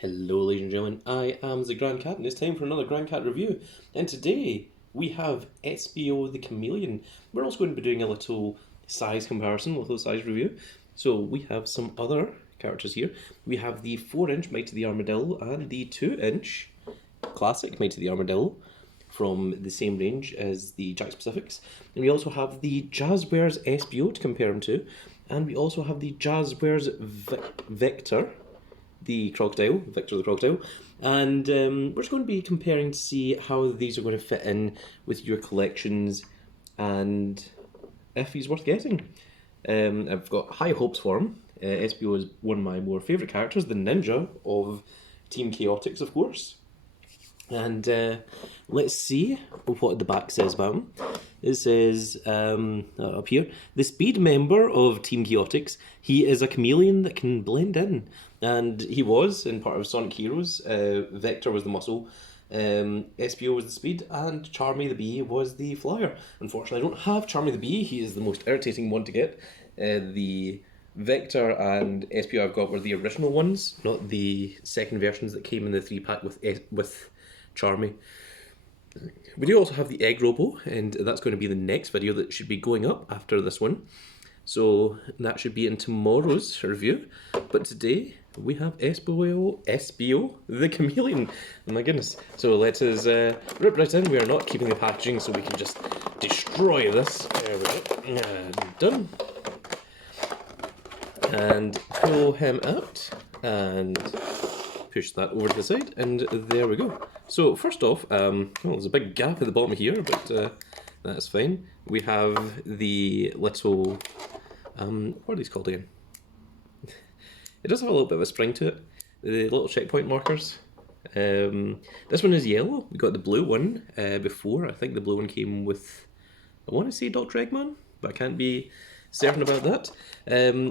Hello, ladies and gentlemen. I am the Grand Cat, and it's time for another Grand Cat review. And today we have Espio the Chameleon. We're also going to be doing a little size comparison, a little size review. So we have some other characters here. We have the 4-inch Mighty the Armadillo and the 2-inch Classic Mighty the Armadillo from the same range as the Jakks Pacifics. And we also have the Jazzwares Espio to compare them to. And we also have the Jazzwares Vector, the crocodile, Victor the crocodile, and we're just going to be comparing to see how these are going to fit in with your collections and if he's worth getting. I've got high hopes for him. Espio is one of my more favourite characters, the ninja of Team Chaotix, of course. And let's see what the back says about him. It says, up here, the speed member of Team Chaotix, he is a chameleon that can blend in. And he was in part of Sonic Heroes. Vector was the muscle, Espio was the speed, and Charmy the Bee was the flyer. Unfortunately, I don't have Charmy the Bee. He is the most irritating one to get. The Vector and Espio I've got were the original ones, not the second versions that came in the 3-pack with Charmy. We do also have the Egg Robo, and that's going to be the next video that should be going up after this one. So that should be in tomorrow's review. But today we have Espio the Chameleon. Oh my goodness. So let us rip right in. We are not keeping the packaging, so we can just destroy this. There we go. Done. And pull him out and push that over to the side, and there we go. So first off, there's a big gap at the bottom here, but that's fine. We have the little, what are these called again? It does have a little bit of a spring to it. The little checkpoint markers. This one is yellow. We got the blue one before. I think the blue one came with, I want to say Dr. Eggman, but I can't be certain about that.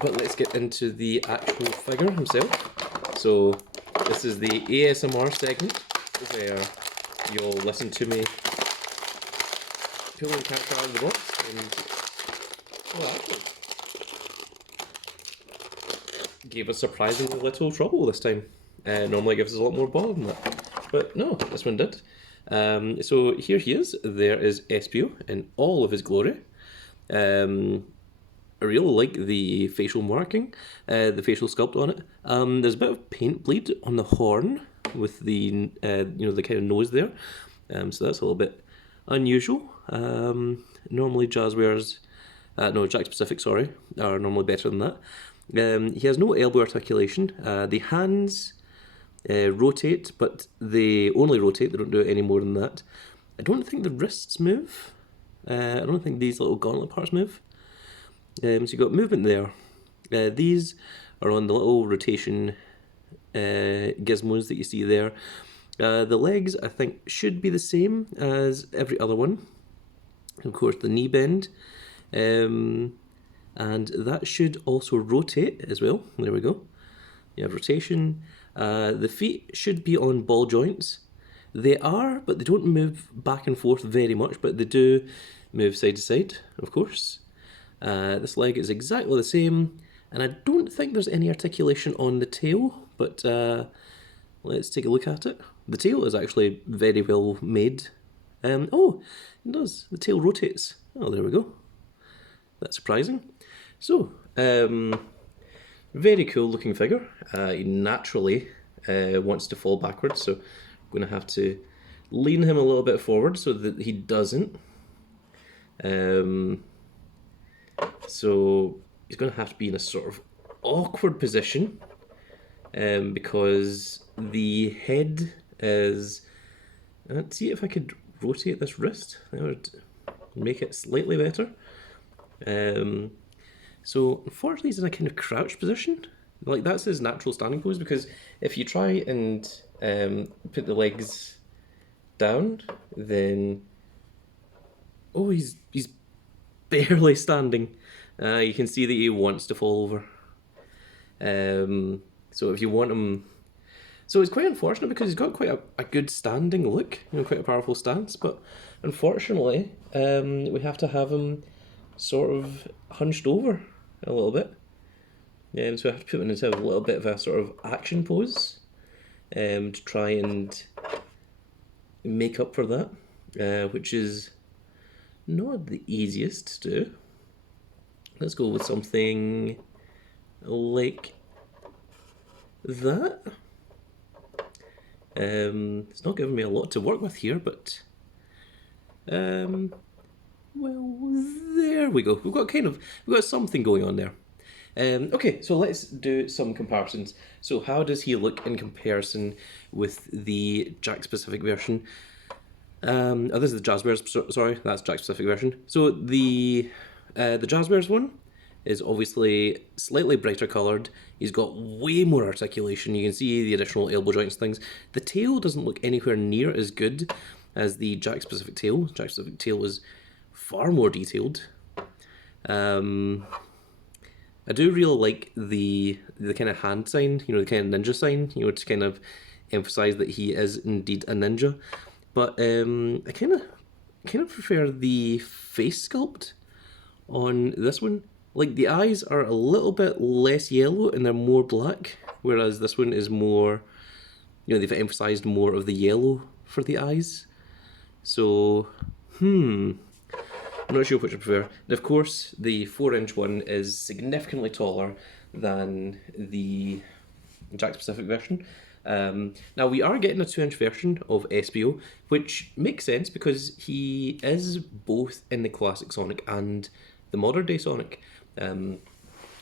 But let's get into the actual figure himself. So this is the ASMR segment where you'll listen to me pulling the character out of the box and actually gave us surprisingly little trouble this time. Normally it gives us a lot more bother than that, but no, this one did. So here he is. There is Espio in all of his glory. I really like the facial marking, the facial sculpt on it. There's a bit of paint bleed on the horn with the the kind of nose there, so that's a little bit unusual. Normally Jazzwares, Jakks Pacific, sorry, are normally better than that. He has no elbow articulation. The hands rotate, but they only rotate. They don't do it any more than that. I don't think the wrists move. I don't think these little gauntlet parts move. So you've got movement there. These are on the little rotation gizmos that you see there. The legs, I think, should be the same as every other one. Of course, the knee bend. And that should also rotate as well. There we go. You have rotation. The feet should be on ball joints. They are, but they don't move back and forth very much, but they do move side to side, of course. This leg is exactly the same, and I don't think there's any articulation on the tail, but let's take a look at it. The tail is actually very well made. Oh, it does. The tail rotates. Oh, there we go. That's surprising. So, very cool looking figure. He naturally wants to fall backwards, so I'm going to have to lean him a little bit forward so that he doesn't. So he's going to have to be in a sort of awkward position because the head is... Let's see if I could rotate this wrist. That would make it slightly better. So unfortunately he's in a kind of crouched position. Like that's his natural standing pose, because if you try and put the legs down, then... Oh, he's barely standing. You can see that he wants to fall over. So if you want him... So it's quite unfortunate because he's got quite a good standing look, quite a powerful stance, but unfortunately we have to have him sort of hunched over a little bit. So I have to put him into a little bit of a sort of action pose. to try and make up for that, which is not the easiest to do. Let's go with something like that. It's not giving me a lot to work with here, but well, there we go. We've got something going on there. Okay, so let's do some comparisons. So how does he look in comparison with the Jakks Pacific version? This is the Jazzbears. Sorry, that's Jakks Pacific version. So the Jazzbears one is obviously slightly brighter coloured. He's got way more articulation. You can see the additional elbow joints and things. The tail doesn't look anywhere near as good as the Jakks Pacific tail. Jakks Pacific tail is far more detailed. I do really like the kind of hand sign, the kind of ninja sign, to kind of emphasize that he is indeed a ninja. But I kind of prefer the face sculpt on this one. Like, the eyes are a little bit less yellow and they're more black, whereas this one is more, they've emphasized more of the yellow for the eyes. So, I'm not sure which I prefer. And of course, the 4-inch one is significantly taller than the Jakks Pacific version. Now, we are getting a 2-inch version of Espio, which makes sense because he is both in the classic Sonic and the modern day Sonic.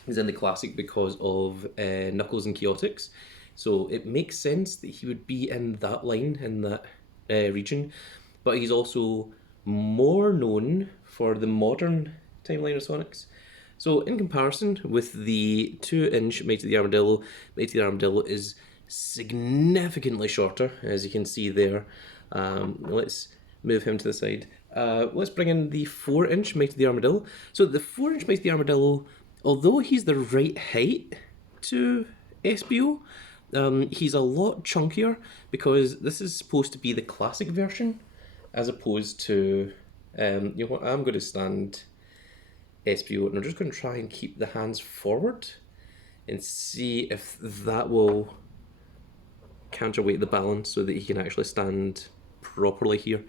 He's in the classic because of Knuckles and Chaotix, so it makes sense that he would be in that line, in that region, but he's also more known for the modern timeline of Sonics. So in comparison with the 2-inch Mighty the Armadillo is significantly shorter, as you can see there. Let's move him to the side. Let's bring in the 4-inch Mighty the Armadillo. So the 4-inch Mighty the Armadillo, although he's the right height to Espio, he's a lot chunkier because this is supposed to be the classic version, as opposed to, you know what, I'm going to stand Espio and I'm just going to try and keep the hands forward and see if that will counterweight the balance so that he can actually stand properly here.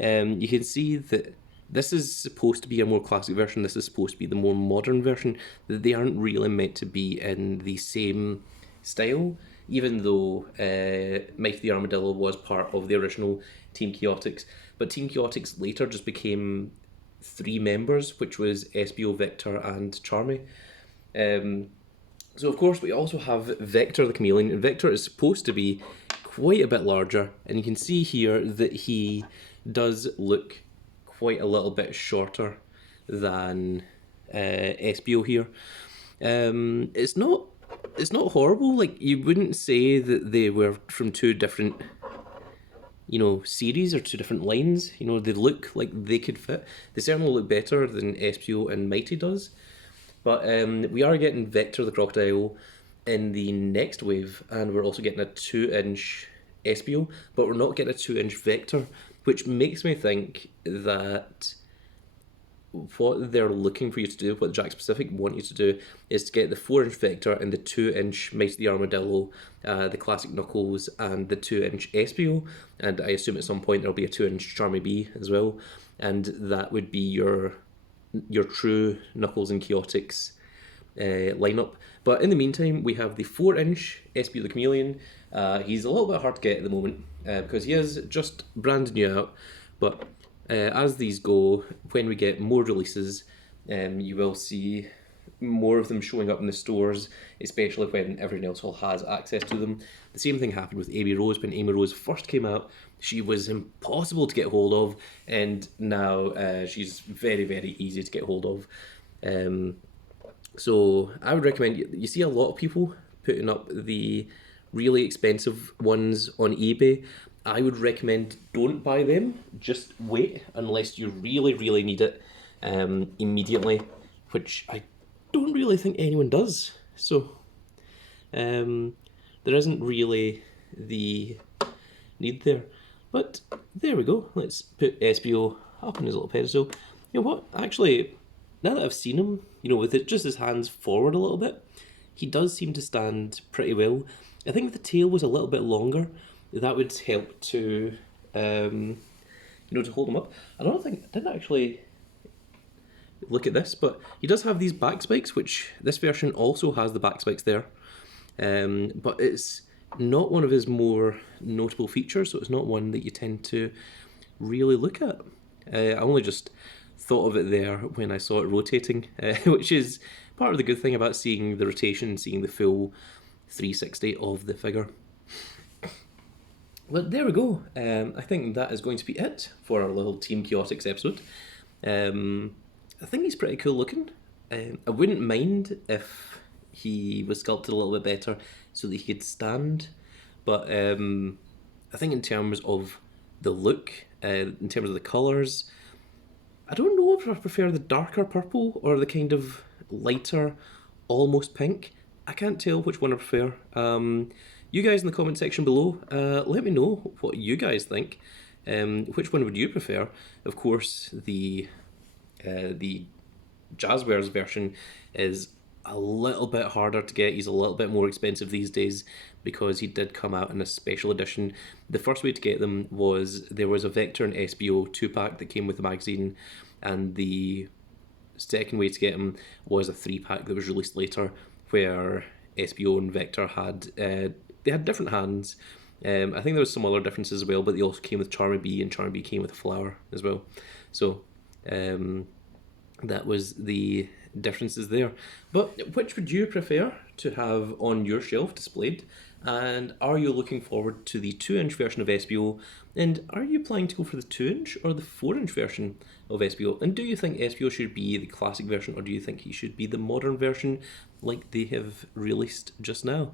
You can see that this is supposed to be a more classic version, this is supposed to be the more modern version, that they aren't really meant to be in the same style, even though Mighty the Armadillo was part of the original Team Chaotix. But Team Chaotix later just became 3 members, which was Espio, Vector, and Charmy. So of course we also have Vector the Chameleon, and Vector is supposed to be quite a bit larger, and you can see here that he does look quite a little bit shorter than Espio here. It's not horrible. Like, you wouldn't say that they were from 2 different series or 2 different lines. They look like they could fit. They certainly look better than Espio and Mighty does. But we are getting Vector the Crocodile in the next wave, and we're also getting a 2-inch Espio, but we're not getting a 2-inch Vector, which makes me think that what they're looking for you to do, what Jakks Pacific want you to do, is to get the 4-inch Vector and the 2-inch Mighty the Armadillo, the classic Knuckles, and the 2-inch Espio, and I assume at some point there'll be a 2-inch Charmy B as well, and that would be your true Knuckles and Chaotix lineup. But in the meantime, we have the 4-inch Espio the Chameleon. He's a little bit hard to get at the moment because he is just brand new out, but as these go, when we get more releases, you will see more of them showing up in the stores, especially when everyone else has access to them. The same thing happened with Amy Rose. When Amy Rose first came out, she was impossible to get hold of, and now she's very, very easy to get hold of. So I would recommend, you see a lot of people putting up the really expensive ones on eBay. I would recommend don't buy them, just wait unless you really, really need it immediately, which I don't really think anyone does. So there isn't really the need there. But there we go. Let's put Espio up on his little pedestal. You know what? Actually, now that I've seen him, with just his hands forward a little bit, he does seem to stand pretty well. I think if the tail was a little bit longer, that would help to, to hold him up. I don't think I didn't actually look at this, but he does have these back spikes, which this version also has the back spikes there. But it's not one of his more notable features, so it's not one that you tend to really look at. I only just thought of it there when I saw it rotating, which is part of the good thing about seeing the rotation, seeing the full 360 of the figure. But there we go. I think that is going to be it for our little Team Chaotix episode. I think he's pretty cool looking. I wouldn't mind if he was sculpted a little bit better so that he could stand. But I think in terms of the look, in terms of the colours, I don't know if I prefer the darker purple or the kind of lighter, almost pink. I can't tell which one I prefer. You guys in the comment section below, let me know what you guys think. Which one would you prefer? Of course, the Jazzwares version is a little bit harder to get. He's a little bit more expensive these days because he did come out in a special edition. The first way to get them was there was a Vector and Espio 2-pack that came with the magazine, and the second way to get them was a 3-pack that was released later, where Espio and Vector had they had different hands. I think there was some other differences as well, but they also came with Charmy Bee, and Charmy Bee came with a flower as well. So that was the differences there. But which would you prefer to have on your shelf displayed? And are you looking forward to the 2-inch version of Espio? And are you planning to go for the 2-inch or the 4-inch version of Espio? And do you think Espio should be the classic version, or do you think he should be the modern version like they have released just now?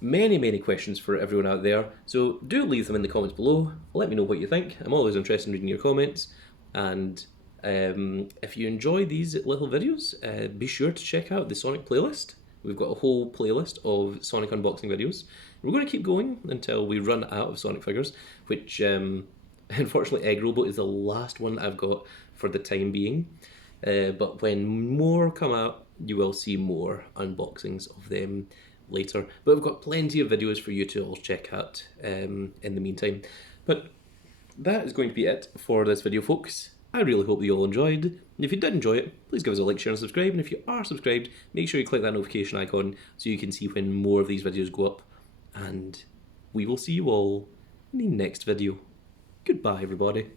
Many questions for everyone out there, so do leave them in the comments below. Let me know what you think. I'm always interested in reading your comments, and if you enjoy these little videos, be sure to check out the Sonic playlist. We've got a whole playlist of Sonic unboxing videos. We're going to keep going until we run out of Sonic figures, which unfortunately Egg Robot is the last one I've got for the time being. But when more come out, you will see more unboxings of them later. But we've got plenty of videos for you to all check out in the meantime. But that is going to be it for this video, folks. I really hope that you all enjoyed. And if you did enjoy it, please give us a like, share and subscribe. And if you are subscribed, make sure you click that notification icon so you can see when more of these videos go up. And we will see you all in the next video. Goodbye, everybody.